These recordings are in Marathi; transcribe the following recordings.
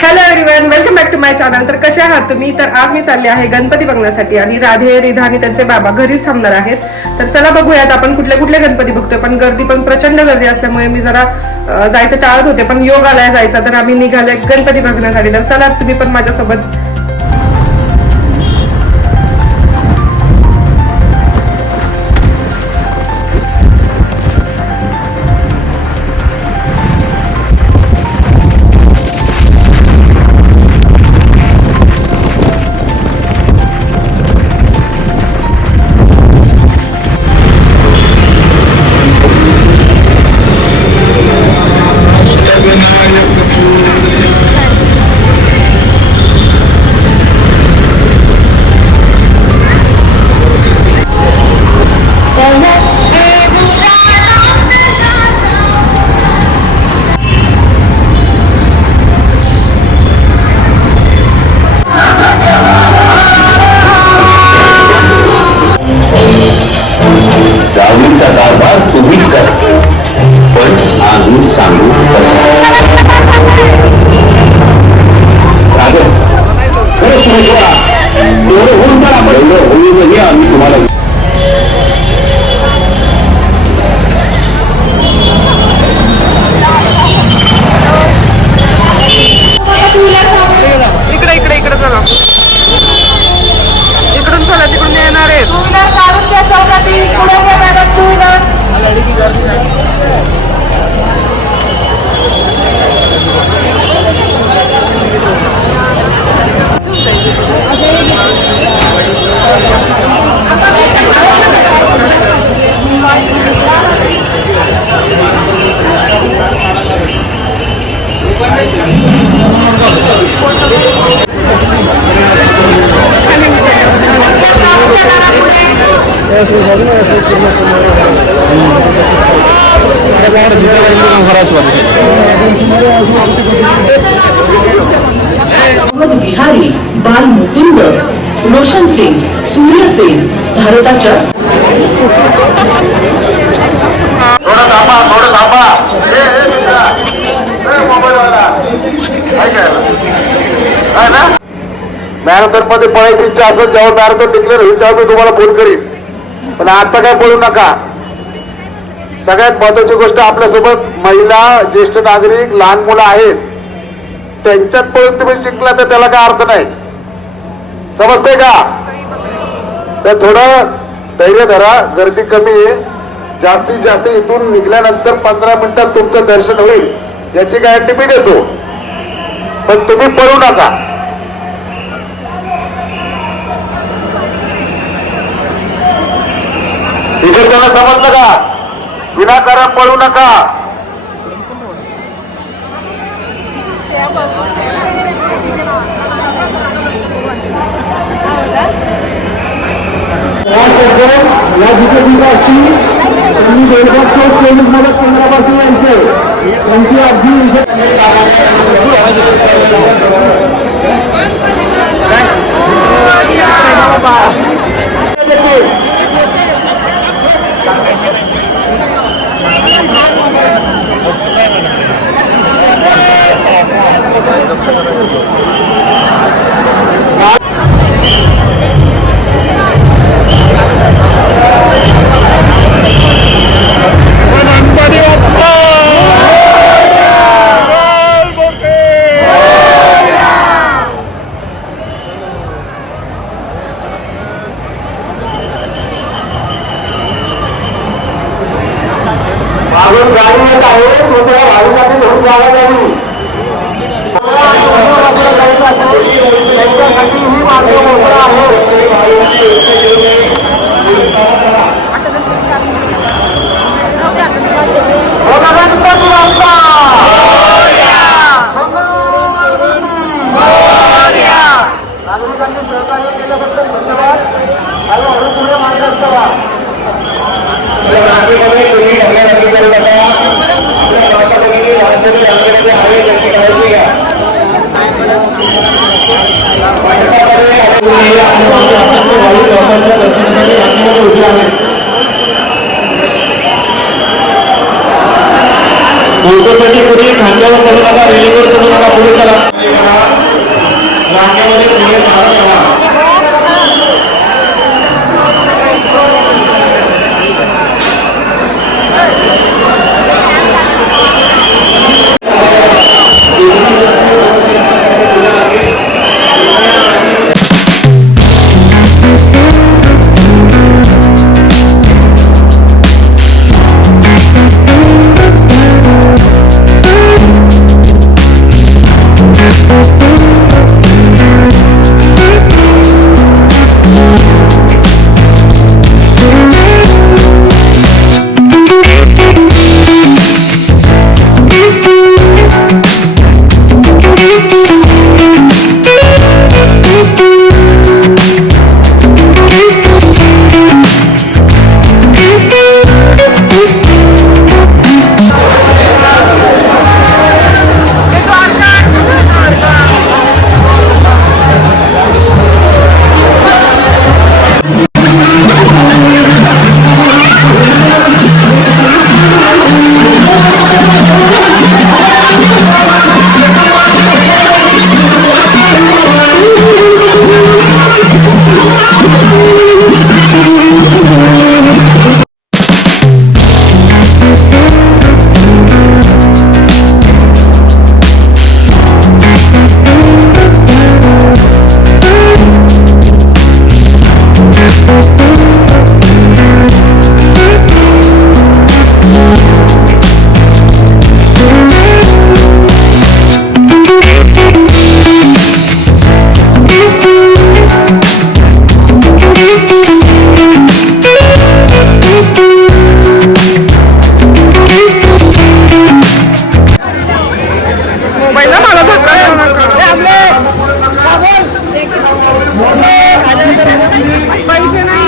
Hello everyone, welcome back to my channel. तर कसे आहात तुम्ही? तर आज मी चालले आहे गणपती बघण्यासाठी आणि राधे, रिधा आणि त्यांचे बाबा घरीच थांबणार आहेत. तर चला बघूयात आपण कुठले कुठले गणपती बघतोय. पण गर्दी पण प्रचंड गर्दी असल्यामुळे मी जरा जायचं टाळत होते, पण योग आलाय जायचा, तर आम्ही निघालोय गणपती बघण्यासाठी. तर चला तुम्ही पण माझ्यासोबत. जाऊचा कारभार तुम्हीच करा, पण आम्ही सांगू कसं. होळीमध्ये आम्ही तुम्हाला इकडे इकडे इकडे चला, इकडून चला, तिकडून येणार आहेत. बिहारी, बाल मुकुंद, रोशन सेन, सूर्य सेन, भारताच्या मॅरेथॉन मध्ये पळायची इच्छा असेल, जेव्हा मॅरेथॉन डिक्लेअर होईल तेव्हा मी तुम्हाला फोन करीन, पण आता काय पळू नका. सगळ्यात महत्वाची गोष्ट, आपल्यासोबत महिला, ज्येष्ठ नागरिक, लहान मुलं आहेत, त्यांच्यात पळून तुम्ही शिकला तर त्याला काय अर्थ नाही. समजतंय का? तर थोडं धैर्य धरा, गर्दी कमी आहे. जास्तीत जास्त इथून निघाल्यानंतर 15 मिनिटात तुमचं दर्शन होईल याची गॅरंटी मी देतो, पण तुम्ही पळू नका. विद्यार्थ्यांना समजलं का? विनाकारण पळू नका. या जिल्ह्याची मध्ये 15% यांची अगदी मागून गाडी येत आहे, मोठ्या भाविकांनी धरून जागा द्यावी. त्यांच्यासाठी ही मार्ग मोकळा आहे. नागरिकांनी सहकार्य केल्याबद्दल धन्यवाद. आणि पुढे मार्ग करा. फोटोसाठी कोणी खांद्यावर चढू नका, रेलिंगवर चढू नका, पुढे चला. रांगेमध्ये पुढे चालत राहा. मोबाईलला मला धक्का देऊ नका. पैसे नाही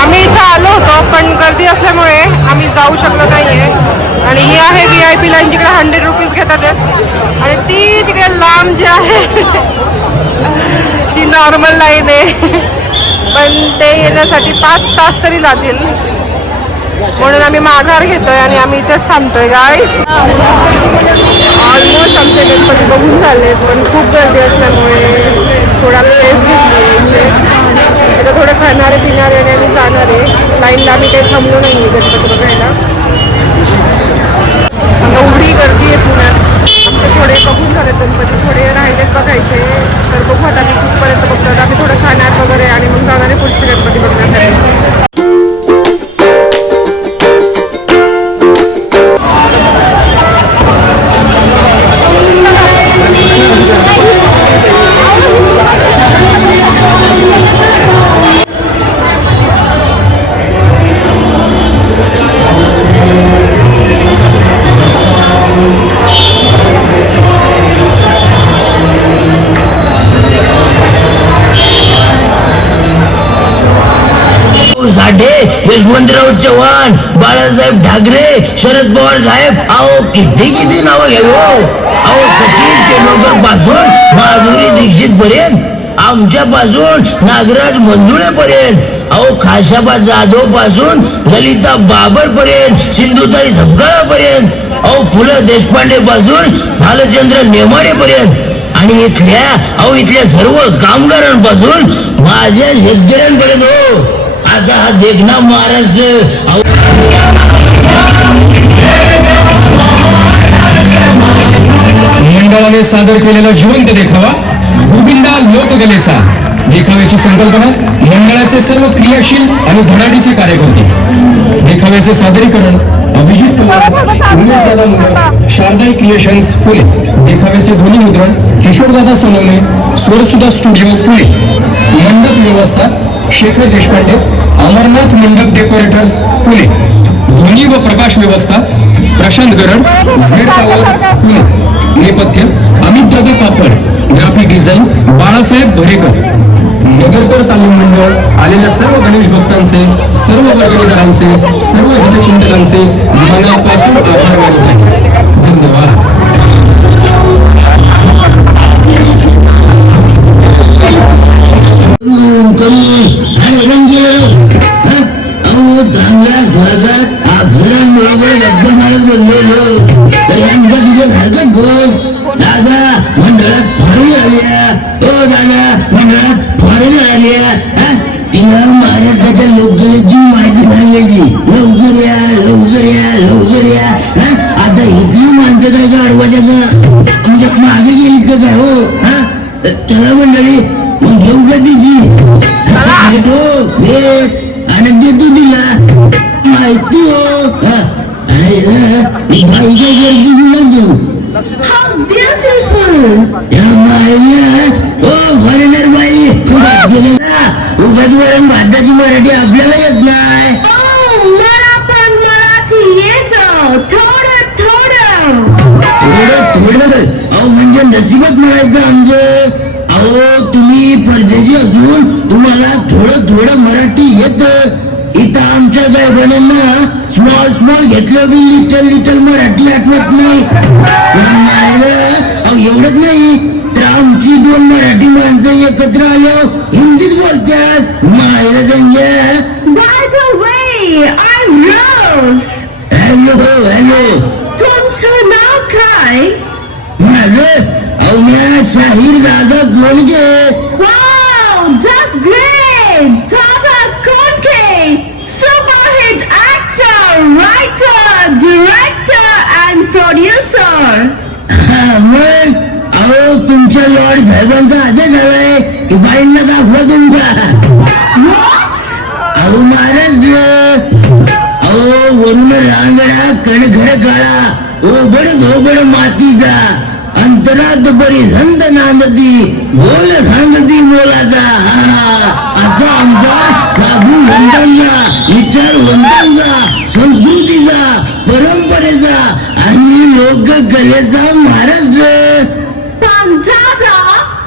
आम्ही इथं आलो होतो पण गर्दी असल्यामुळे आम्ही जाऊ शकलो नाहीये. आणि ही आहे VIP लाईन जिकडे 100 रुपीज घेतात आणि ती तिकडे लांब जी आहे ती नॉर्मल लाईन आहे. पण ते येण्यासाठी 5 तास तरी जातील म्हणून आम्ही माघार घेतोय आणि आम्ही इथेच थांबतोय गाईस. ऑलमोस्ट आमचे गणपती बघून झाले पण खूप गर्दी असल्यामुळे थोडा प्लेस घेतली. आता थोडं खाणारे पिणारे आणि आम्ही जाणार आहे. लाईनला आम्ही काही थांबलो नाही गणपती बघायला. एवढी गर्दी आहे पुण्यात. आमचे थोडे बघून झाले गणपती, थोडे राहिलेत बघायचे. तर बघू आता मी कुठपर्यंत बघतो. आम्ही थोडं खाण्यात वगैरे आणि मग जाणार आहे पुढचे गणपती बघण्यासाठी. साठे, यशवंतराव चव्हाण, बाळासाहेब ठाकरे, शरद पवार साहेब, अहो किती नावं घ्यावी हो. अहो सचिन तेंडुलकर पासून माधुरी दीक्षित पर्यंत, आमच्या पासून नागराज मंजुळे पर्यंत, अहो खाशाबा जाधव पासून ललिता बाबर पर्यंत, सिंधुताई सपकाळा पर्यंत, अहो पु ल देशपांडे पासून भालचंद्र नेमाडे पर्यंत आणि इथल्या सर्व कामगारांपासून माझ्या शेतकऱ्यांपर्यंत हो असा हा देखना महाराष्ट्र मंडळाने सादर केलेला जिवंत देखावा गोविंदा लोककलेचा. देखाव्याची संकल्पना मंडळाचे सर्व क्रियाशील आणि धडाडीचे कार्यकर्ते. देखाव्याचे सादरीकरण अभिजित पवार, उमेश दादा मुंडे, शारदाई क्रिएशन्स पुणे. देखाव्याचे ध्वनी मुद्रण किशोरदादा सोनवणे, स्वरसुधा स्टुडिओ पुणे. मंडप व्यवस्था शेखर देशपांडे, अमरनाथ मंडप डेकोरेटर्स पुणे. ध्वनी व प्रकाश व्यवस्था प्रशांत गरड, झेड पॉवर पुणे. नेपथ्य अमित दादा पापड, ग्राफिक डिझाईन बाळासाहेब भरेकर. नगरकर तालीम मंडळ आलेल्या सर्व गणेश भक्तांचे, सर्व वर्गणीदारांचे, सर्व हितचिंतकांचे मनापासून आभार मानत आहे. धन्यवाद. चांगल्या स्वर्गात अक्षरांबरोबर गप्पा मारत बसलेलो तर यांचा तुझ्यासारखं बोल दादा मंडळात फारून आल्या. ओ दादा मंडळात फारून आल्या. तिला महाराष्ट्राच्या लोककलेची माहिती सांगायची. लवकर या लवकर या लवकर या. आता इथली माणसं काय गाडवाच्या का म्हणजे मागे गेली का काय हो. चला मंडळी मग घेऊ का तिची भेटो भेट आणि देतो तिला माहिती हो. बाई काय करते तुला देऊ फॉरेनर बाई उगाच वरण भाताची मराठी आपल्याला येत नाही. थोडं अहो म्हणजे नशिबात मिळायचं आमचं. अहो तुम्ही परदेशी असून तुम्हाला थोडं मराठी येत. इथं आमच्या साहेबांना स्मॉल घेतलं की लिटल मराठी आठवत नाही. एवढंच नाही तर आमची दोन मराठी माणसं एकत्र आल्यावर हिंदीत बोलतात. मायला त्यांच्या हॅलो तुमचं नाव काय? माझं अवघ्या शाहीर दादा कोणके. Wow, that's great! Dada Konke, super hit actor, writer, director and producer. मग अहो तुमच्या लॉर्ड साहेबांचा आदेश आलाय की बाईंना दाखवा तुमचा. What? अहो महाराष्ट्र अहो वरून रांगडा कणखर काळा ओबड मातीचा अंतरात बरी संत नांदती बोल सांगती मोलाचा. असा आमचा साधू संतांचा विचारवंतांचा संस्कृतीचा परंपरेचा आणि लोककलेचा महाराष्ट्र. पण दादा,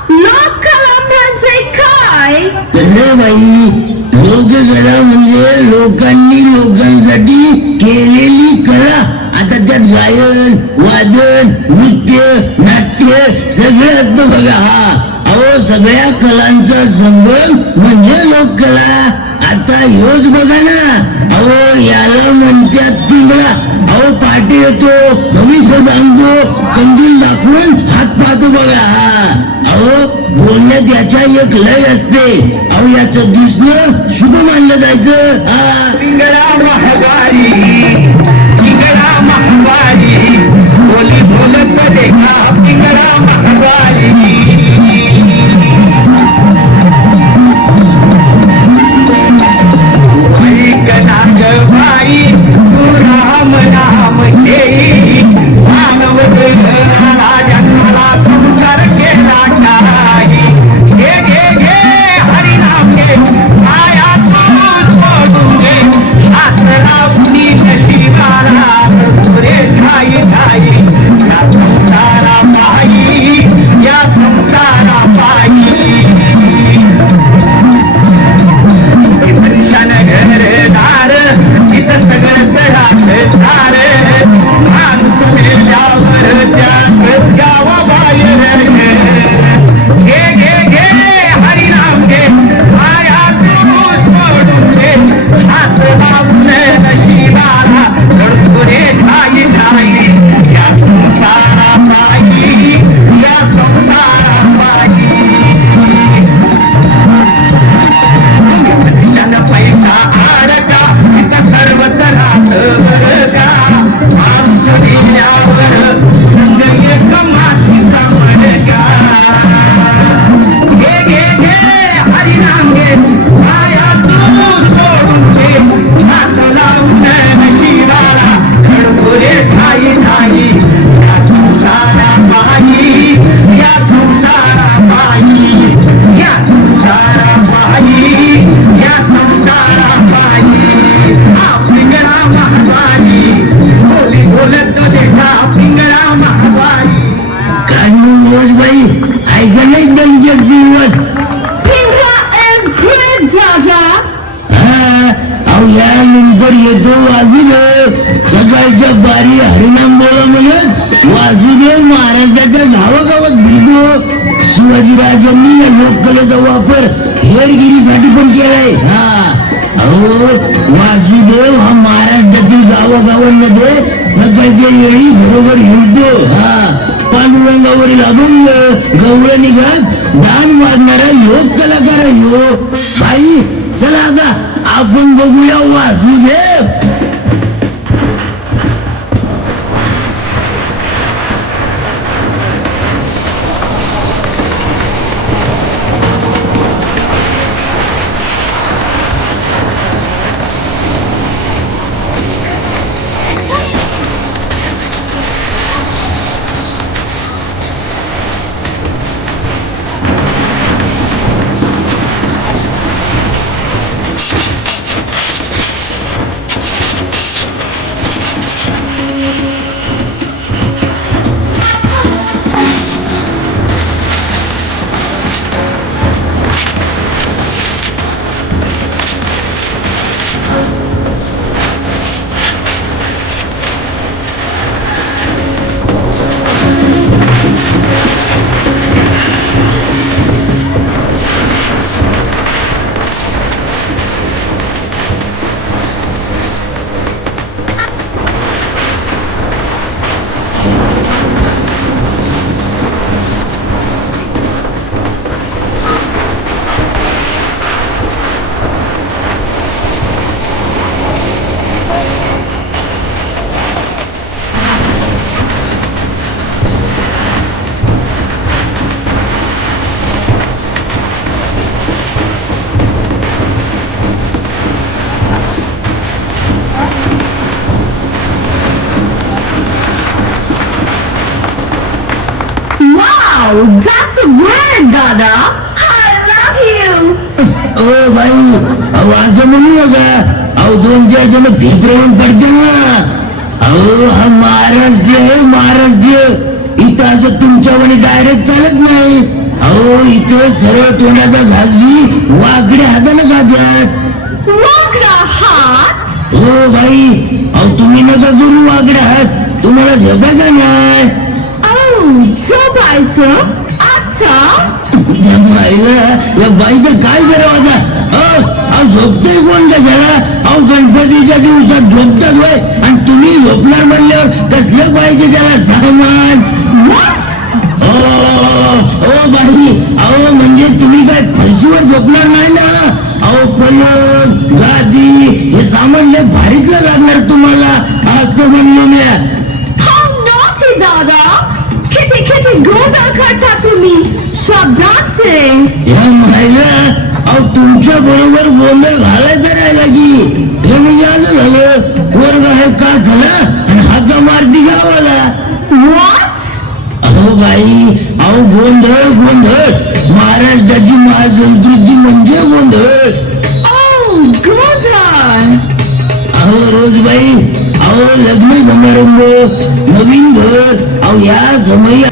लोककला म्हणजे काय? बाई लोककला म्हणजे लोकांसाठी केलेली कला. आता त्यात गायन वादन नृत्य नाट्य सगळं असतं बघा. अहो सगळ्या कलांचा संगम म्हणजे लोककला. आता ह्योच बघा ना. अहो याला म्हणतात पिंगळा. अहो पाठी येतो भविष्य सांगतो कंदील दाखवून हात पाहतो बघा. अहो बोलण्यात याच्या एक लय असते. अहो याचं दिसणं शुभ मानलं जायचं. बोली बोलत देखा पिंगळा महवारी. बाई तू राम नाम घेई मानव देहाला जन्माला संसार केला काही. घे हरिनाम घे माया तू सोडून घे हात लावणी नशिबा नंतर येतो वासुदेव. सकाळच्या बारी हरिनाम बोला म्हणत वासुदेव महाराजाच्या गावागावात फिरतो. शिवाजीराजांनी या लोककलेचा वापर हेरगिरीसाठी पण केलाय. अहो वासुदेव हा महाराष्ट्रातील गावागावांमध्ये सकाळच्या वेळी घरोघर हिंडतो. पांडुरंगावरील अभंग गवळण निघत दान मागणारा लोक कलाकार आहे हो. बाई चला आता आपण बघूया Vasudev. Wow, that's great, Dada. I love you. O by अहो असं म्हणूया का. अहो 2-4 जण फेब्रुवारी पडते ना. अहो हा महाराष्ट्र आहे महाराष्ट्र. इथं असं तुमच्याकडे डायरेक्ट चालत नाही. अहो इथं सरळ तोंडाचा घासली वाकड्या हाताने खात्यात. वाकडा हात. हो बाई अहो तुम्ही नका करू वाकड्या हात. तुम्हाला झोपायचं नाही. झोपायचं आता. या बाईचं काय करावं आता. अहो झोपतोय कोण कशाला. अहो गणपतीच्या दिवसात झोपतात होय आणि तुम्ही झोपणार म्हणल्यावर कसलं पाहिजे त्याला सामान. ओ बाई अहो म्हणजे तुम्ही काय फरशीवर झोपणार नाही ना. अहो पलंग गादी हे सामान लय भारीच लागणार तुम्हाला असं म्हणलो मी. How naughty, Dada. किती किती गोंधळ करता तुम्ही शब्दाचे. या महिला अहो तुमच्या बरोबर गोंधळ घालायचं राहिला की. हे म्हणजे असं झालं वर्ग आहे का झाला आणि हाका मारती गावाला. What? अहो बाई अहो गोंधळ गोंधळ. महाराष्ट्राची महासंस्कृती म्हणजे गोंधळ. Oh, गोंधळ. अहो रोजबाई अहो लग्न समारंभ नवीन घर अहो या समयी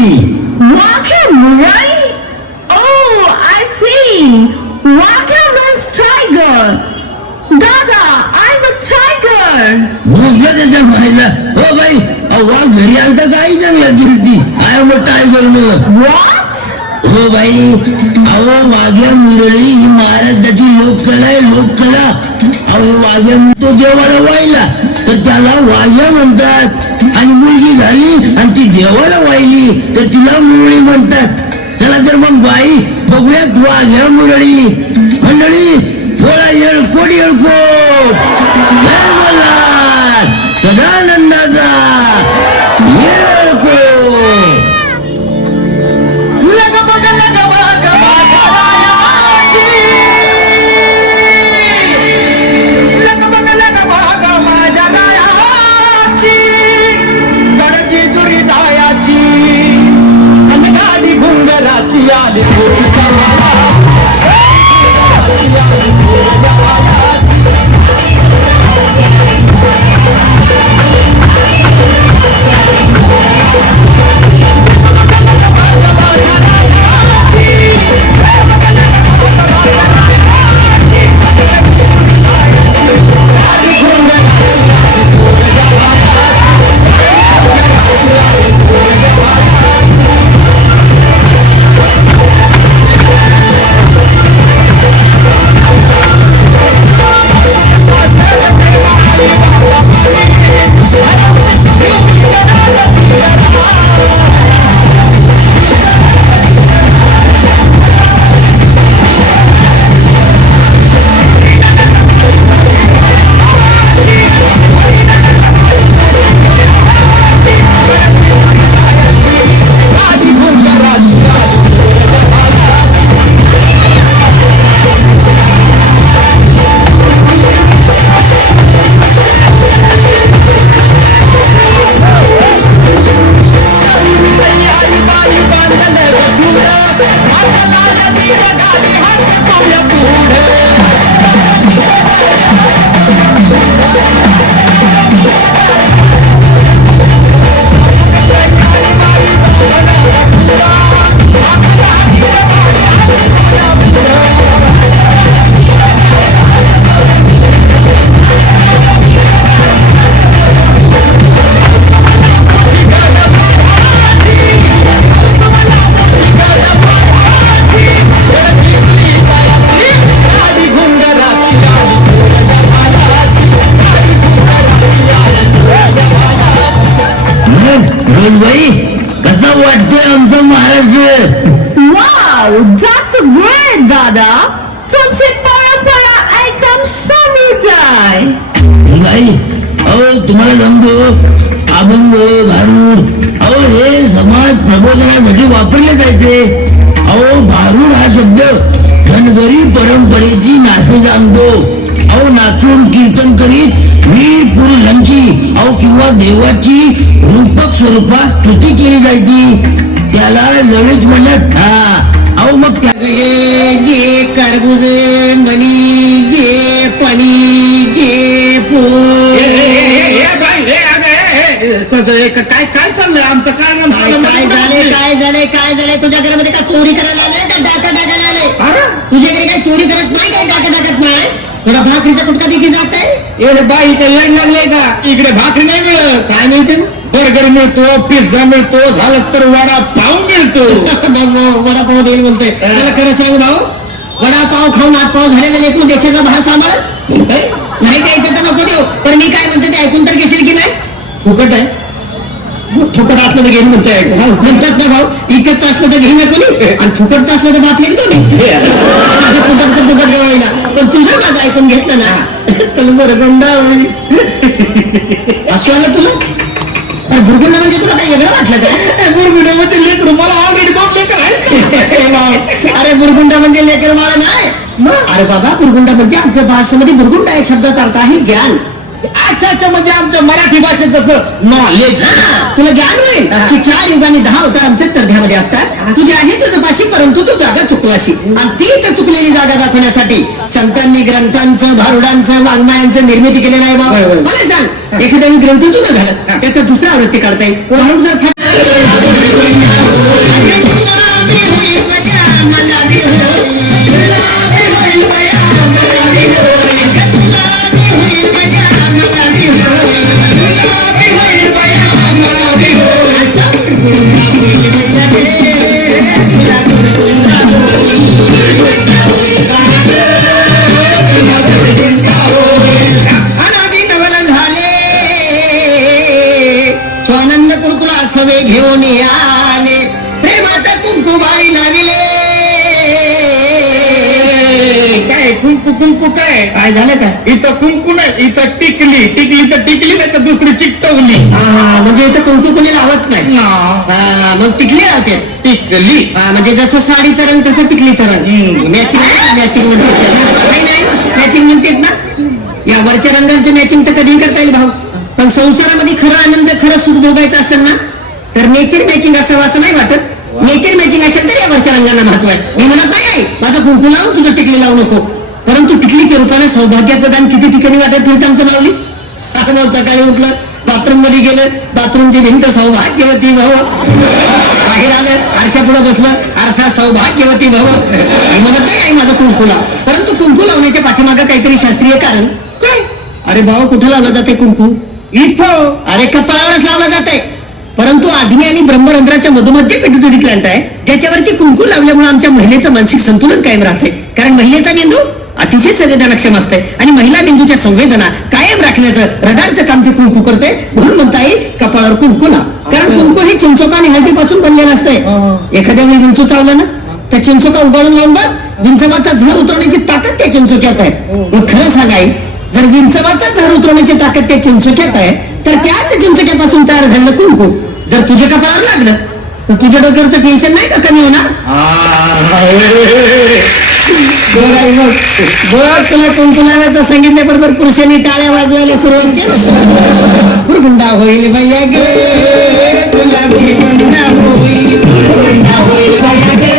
वाघ्या मुरळी? Oh, I see. वाघ्या means tiger. दादा, I'm a tiger. भोगलं त्याच्या बाईला. हो बाई, वाघ घरी आलता काही चांगला दिलती. आय एम टायगर म्हणून. What? हो बाई, अहो वाघ्या मुरळी ही महाराष्ट्राची लोककला आहे, लोककला. अहो वाघ्या तो देवाला वाहिला तर त्याला वाघ्या म्हणतात, आणि मुलगी झाली आणि ती देवाला वाहिली तर तिला मुरळी म्हणतात. चला तर मग बाई बघूयात वाघ्या मुरळी. मंडळी थोडा येळकोट येळकोट, जय मल्हार, सदानंदाचा येळकोट. लग बग लग बग बागरायाची. लग बग माझ्या रायाची. गडची जुरी जायाची आणि गाडी घुंगराची आली. बाई कसा वाटतोय आमचा महाराष्ट्र? Wow, that's great, दादा. तुमची परंपरा एकदम समृद्ध आहे. बाई अहो तुम्हाला सांगतो, अभंग भारूड अहो हे समाज प्रबोधनासाठी वापरले जायचे. अहो भारूड हा शब्द धनगरी परंपरेची नाते सांगतो. अहो नाचून कीर्तन करीत वीर पुरुषांची अहो किंवा देवाची रूपक स्वरूपात स्तुती केली जायची. त्याला लढीच म्हणत. हा अहो मग त्या घे करबुज मनी घे पाणी घे फूल. काय काय चाललंय आमचं? काय झालंय तुझ्या घरामध्ये का चोरी करायला आले का डाका टाकायला आले? तुझ्याकडे काय चोरी करत नाही, काय डाका टाकत नाही. थोडा भाकरीचा कुटका देखील जात आहे. बाई इकडे लढ लागले का? इकडे भाकरी नाही मिळत. काय मिळते? बर्गर मिळतो, पिझ्झा मिळतो, झालंच तर वडापाव मिळतो. वडापाव देईल बोलतोय. मला खरं सांग भाऊ, वडापाव खाऊन हातपाव झालेला लेकरू देशाचा भार सांभाळ. नाही द्यायचं तर नको देऊ, पण मी काय म्हणते ते ऐकून तर घेशील की नाही? फुकट आहे, फुकट असलं तर घेईन म्हणतोय. म्हणतात ना भाऊ, इकडचं असलं तर घेईन कोणी, आणि फुकटचं असलं तर बापले की तुम्ही. फुकट तर फुकट घेऊ ना, पण तुझं माझं ऐकून घेतलं ना तर बरं गोंडा होईल. असं आलं तुला? अरे भुरगुंड म्हणजे तुला काय वेगळं वाटलं काय? भुरगुंड म्हणजे लेकरू, मला ऑलरेडी 2 लेकर आहे. अरे भुरगुंड म्हणजे लेकर मला नाही. अरे बाबा, भुरगुंड म्हणजे आमच्या भाषेमध्ये भुरगुंड आहे शब्दाचा अर्थ आहे ज्ञान. अच्छा, म्हणजे आमच्या मराठी भाषेत जसं नॉलेज. तुला ज्ञान होईल की 4 युगाने 10 अवतार आमच्या तरध्यामध्ये असतात. तुझे आहे तुझं पाशी, परंतु तू जागा चुकलाशी, आणि तीच चुकलेली जागा दाखवण्यासाठी संतांनी ग्रंथांचं, भारुडांचं, वाङ्मयांचं निर्मिती केलेलं आहे. बाबा मला सांग, एखाद्या ग्रंथ जुनं झालं त्याचा दुसरा आवृत्ती काढता येईल. भारूड जर अनादी नवल झाले स्वानंद कुरकुला सवे घेऊन आले प्रेमाचा कुंकू बाळी लाविले काय कुंकू कुंकू काय झालं काय इथं कुंकू नाही इथं टिकली तर टिकली नाही तर दुसरी चिकटवली म्हणजे इथं कुंकू कोणी लावत नाही ना. मग टिकली लावते टिकली म्हणजे जसं साडीचा रंग तसं टिकलीचा रंग मॅचिंग मॅचिंग नाही मॅचिंग म्हणतात ना या वरच्या रंगांचं मॅचिंग तर कधीही करता येईल भाऊ पण संसारामध्ये खरा आनंद खरं सुख भोगायचं असेल ना तर नेचर मॅचिंग असावं असं नाही वाटत नेचर मॅचिंग असेल तर या वरच्या रंगांना महत्व आहे मी म्हणत नाही माझा कुंकू लावून तुझं टिकली लावू नको परंतु टिकलीच्या रूपाने सौभाग्याचं दान किती ठिकाणी वाटत होतं आमचं लावली आता मग सकाळी उठलं बाथरूम मध्ये गेलं बाथरूमची भिंत सौभाग्यवती भव बाहेर आलं आरशा पुढे बसलं आरसा सौभाग्यवती भव मी म्हणत नाही माझं कुंकू लाव परंतु कुंकू लावण्याच्या पाठीमागं काहीतरी शास्त्रीय कारण काय अरे भाऊ कुठं लावलं जाते कुंकू इथं अरे कपाळावरच लावलं जाते परंतु आग्नेय आणि ब्रह्मरंध्राच्या मधोमध्य पिट्युटरी ग्लँड आहे ज्याच्यावरती कुंकू लावल्यामुळे आमच्या महिलेचं मानसिक संतुलन कायम राहते कारण महिलेचा मेंदू अतिशय संवेदनाक्षम असते आणि महिला मेंदूच्या संवेदना कायम राखण्याचं रडारचं काम ते कुंकू करते म्हणून म्हणता येईल कपाळावर कुंकू लाव कारण कुंकू हे चिंचोका आणि हळदीपासून बनलेलं असते एखाद्या वेळी विंचू चावलं ना त्या चिंचोका उगाळून लावून बघ विंचवाचा झर उतरवण्याची ताकद त्या चिंचोक्यात आहे मग खरं सांगाय जर विंचवाचा झर उतरवण्याची ताकद त्या चिंचोक्यात आहे तर त्याच चिंचोक्यापासून तयार झालेलं कुंकू जर तुझ्या कपाळावर लागलं तर तुझ्या डोक्यावरचं टेन्शन नाही का कमी होणार बघ तुला कुंकू लावायचं सांगितल्याबरोबर पुरुषांनी टाळ्या वाजवायला सुरुवात केली गुरगुंडा होईल भैया गे तुला गुरगुंडा होईल गुरगुंडा होईल भैया गे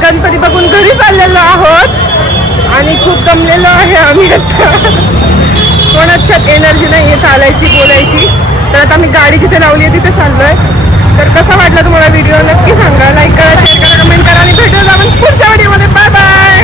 गणपती बघून घरी चाललेलो आहोत आणि खूप दमलेलो आहे आम्ही आता कोणाच्यात एनर्जी नाही आहे चालायची बोलायची तर आता मी गाडी जिथे लावली आहे तिथे चाललोय तर कसा वाटला तुम्हाला व्हिडिओ नक्की सांगा लाईक करा शेअर करा कमेंट करा आणि भेटूया आपण पुढच्या व्हिडिओमध्ये बाय बाय